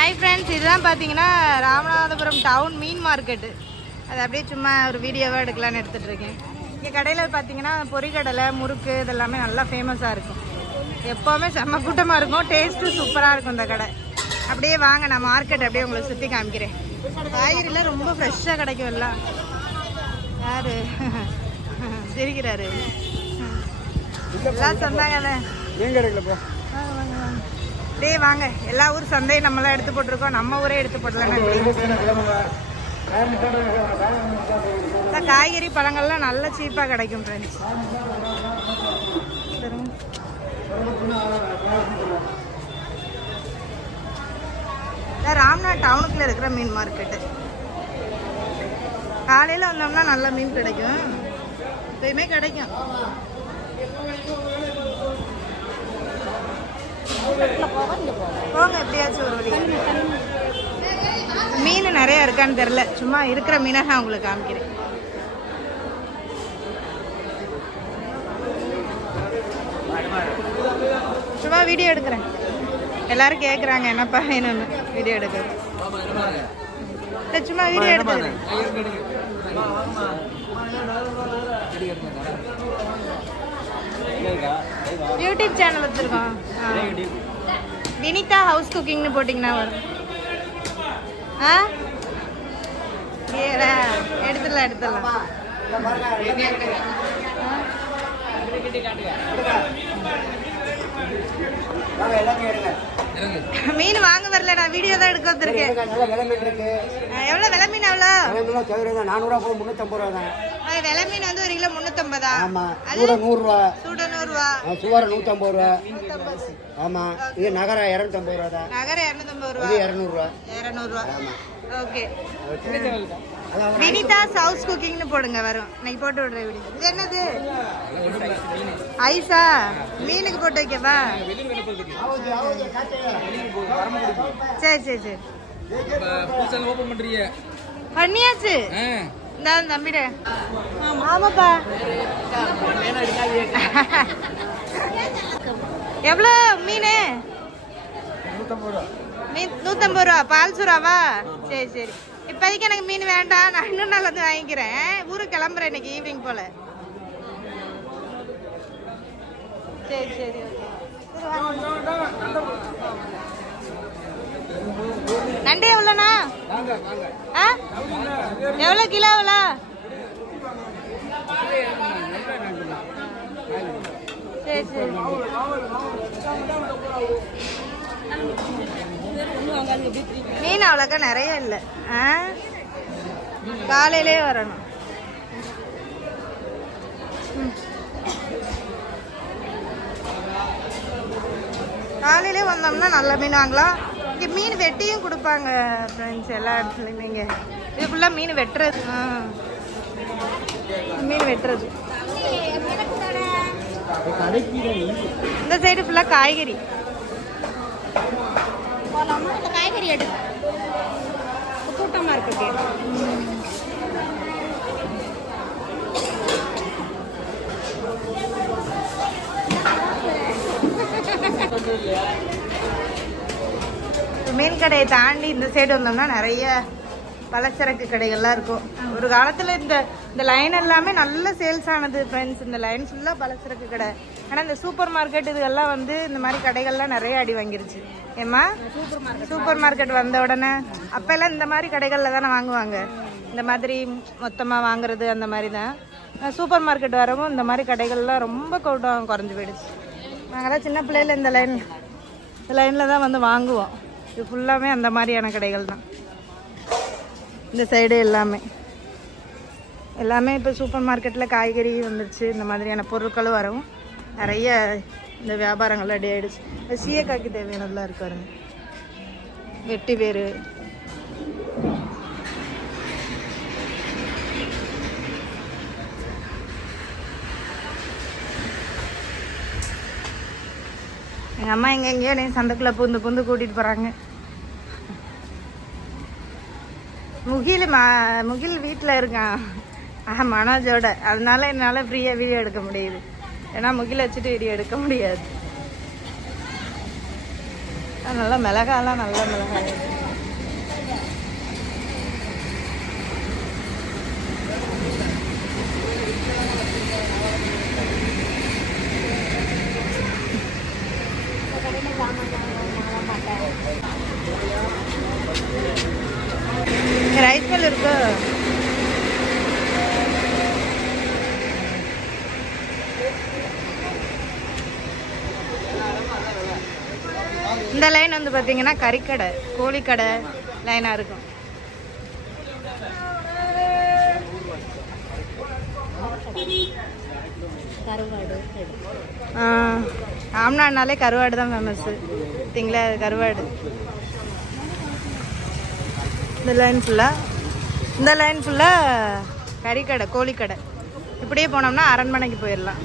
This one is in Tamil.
ஹாய் ஃப்ரெண்ட்ஸ் இதுதான் பார்த்தீங்கன்னா ராமநாதபுரம் டவுன் மீன் மார்க்கெட்டு அது அப்படியே சும்மா ஒரு வீடியோவாக எடுக்கலான்னு எடுத்துகிட்டு இருக்கேன் இங்கே கடையில் பார்த்தீங்கன்னா பொரிக்கடலை முறுக்கு இதெல்லாமே நல்லா ஃபேமஸாக இருக்கும். எப்போவுமே செம்ம கூட்டமாக இருக்கும். டேஸ்ட்டு சூப்பராக இருக்கும் இந்த கடை. அப்படியே வாங்க நான் மார்க்கெட் அப்படியே உங்களை சுற்றி காமிக்கிறேன். காய்கறிலாம் ரொம்ப ஃப்ரெஷ்ஷாக கிடைக்கும் எல்லாம். யாரு? சிரிக்கிறாரு. எல்லாம் சொன்னாங்கல்ல. டேய் வாங்க. எல்லா ஊர் சந்தையும் நம்மளாம் எடுத்து போட்டிருக்கோம். நம்ம ஊரே எடுத்து போட்டலாம் காய்கறி பழங்கள்லாம் நல்ல சீப்பாக கிடைக்கும் ஃப்ரெண்ட்ஸ் ராம்நாத் டவுனுக்குள்ள இருக்கிற மீன் மார்க்கெட்டு. காலையில் வந்தோம்னா நல்ல மீன் கிடைக்கும். எப்பயுமே கிடைக்கும். போங்க எப்படியாச்சும் ஒரு வழி. மீன் நிறைய இருக்கான்னு தெரில சும்மா இருக்கிற மீனை நான் உங்களுக்கு காமிக்கிறேன். சும்மா வீடியோ எடுக்கிறேன். எல்லாரும் கேட்குறாங்க என்னப்பா வேணும்னு வீடியோ எடுக்கிறேன் இல்ல, சும்மா வீடியோ எடுக்கிறேன் யூடியூப் சேனல் வச்சுருக்கோம். வினிதா ஹவுஸ் குக்கிங்னு போட்டிங்கன்னா வரும். ஆ? எடுத்துடலாம் எடுத்துடலாம். மீன் வாங்க வரல நான் வீடியோ தான் எடுக்க வந்திருக்கேன். எவ்வளோ விலை மீன் எவ்வளோ விலை மீன் அது வந்து ஒரு கிலோ முந்நூற்றம்பதா ஆமாம் சூட நூறுரூவா. சூட சுவார நூற்றம்பது ரூபா. ஆமாம் இது நகரம் இரநூத்தம்பது ரூபா தான். நகரம் இரநூத்தம்பது ரூபா. இது இரநூறுவா. இரநூறுவா. ஓகே. அதான் வினிதா ஹவுஸ் குக்கிங்னு போடுங்க வரும். இன்னைக்கு போட்டு விடுற வீடியோ இது என்னது? ஐஸா? மீனுக்கு போட்டு வைக்கவா? சரி சரி சரி. பண்ணியாச்சு. இந்த தம்பிட. ஆமாப்பா. எவ்வளோ மீன்? நூற்றம்பது ரூபா. பால் சுறாவா? சரி சரி. இப்போதைக்கு எனக்கு மீன் வேண்டாம். நான் இன்னும் நாள் வந்து வாங்கிக்கிறேன். ஊருக்கு கிளம்புறேன் இன்னைக்கு ஈவினிங் போல. சரி சரி. நண்டு எவ்வளோண்ணா? ஆ? எவ்வளோ கிலோ எவ்வளோ? சரி சரி. மீன் அவ்வளோக்கா நிறைய இல்லை. ஆ? காலையிலே வரணும். காலையிலே வந்தோம்னா நல்ல மீன் வாங்கலாம். இங்கே மீன் வெட்டியும் கொடுப்பாங்க ஃப்ரெண்ட்ஸ் எல்லா இடத்துலையுமே இங்கே. இது ஃபுல்லாக மீன் வெட்டுறது. மீன் வெட்டுறது. இந்த சைடு ஃபுல்லாக காய்கறி காய்கறி. எடு கூட்டமா இருக்கு மீன் கடையை தாண்டி இந்த சைடு வந்தோம்னா நிறைய பலச்சரக்கு கடைகள்லாம் இருக்கும். ஒரு காலத்தில் இந்த இந்த லைன் எல்லாமே நல்ல சேல்ஸ் ஆனது ஃப்ரெண்ட்ஸ் இந்த லைன் ஃபுல்லாக பலச்சரக்கு கடை. ஆனால் இந்த சூப்பர் மார்க்கெட் இதுகெல்லாம் வந்து இந்த மாதிரி கடைகள்லாம் நிறைய அடி வாங்கிருச்சு. ஏம்மா? சூப்பர் மார்க்கெட் வந்த உடனே அப்போல்லாம் இந்த மாதிரி கடைகளில் தானே வாங்குவாங்க. இந்த மாதிரி மொத்தமாக வாங்குறது அந்த மாதிரி தான் சூப்பர் மார்க்கெட் வரவும் இந்த மாதிரி கடைகள்லாம் ரொம்ப கூட்டம் குறைஞ்சி போயிடுச்சு. நாங்கள்லாம் சின்ன பிள்ளையில இந்த லைன் இந்த லைனில் தான் வந்து வாங்குவோம். இது ஃபுல்லாமே அந்த மாதிரியான கடைகள் தான். இந்த சைடு எல்லாமே. எல்லாமே இப்போ சூப்பர் மார்க்கெட்டில் காய்கறி வந்துருச்சு இந்த மாதிரியான பொருட்களும் வரவும் நிறைய இந்த வியாபாரங்கள் அடி ஆயிடுச்சு. இந்த சீயக்காய்க்கு தேவையானதெல்லாம் இருக்கு பாருங்க. வெட்டி வேறு எங்கள் அம்மா எங்கே எங்கேயோ நீ சந்தைக்குள்ளே பூந்து பூந்து கூட்டிகிட்டு போகிறாங்க முகில் மா முகில் வீட்டில் இருக்கான். ஆ மனோஜோட. அதனால என்னால் ஃப்ரீயாக வீடியோ எடுக்க முடியுது. ஏன்னா முகில் வச்சுட்டு வீடியோ எடுக்க முடியாது. நல்லா மிளகாலாம் நல்ல மிளகாய். ரைஸ் மில் இருக்கு. இந்த லைன் வந்து பார்த்தீங்கன்னா கறிக்கடை கோழிக்கடை லைனாக இருக்கும். கருவாடு ஆ, கருவாடு தான் ஃபேமஸ்ஸு பார்த்தீங்களா? கருவாடு. இந்த லைன் ஃபுல்லாக இந்த லைன் ஃபுல்லாக கறிக்கடை கோழிக்கடை. இப்படியே போனோம்னா அரண்மனைக்கு போயிடலாம்.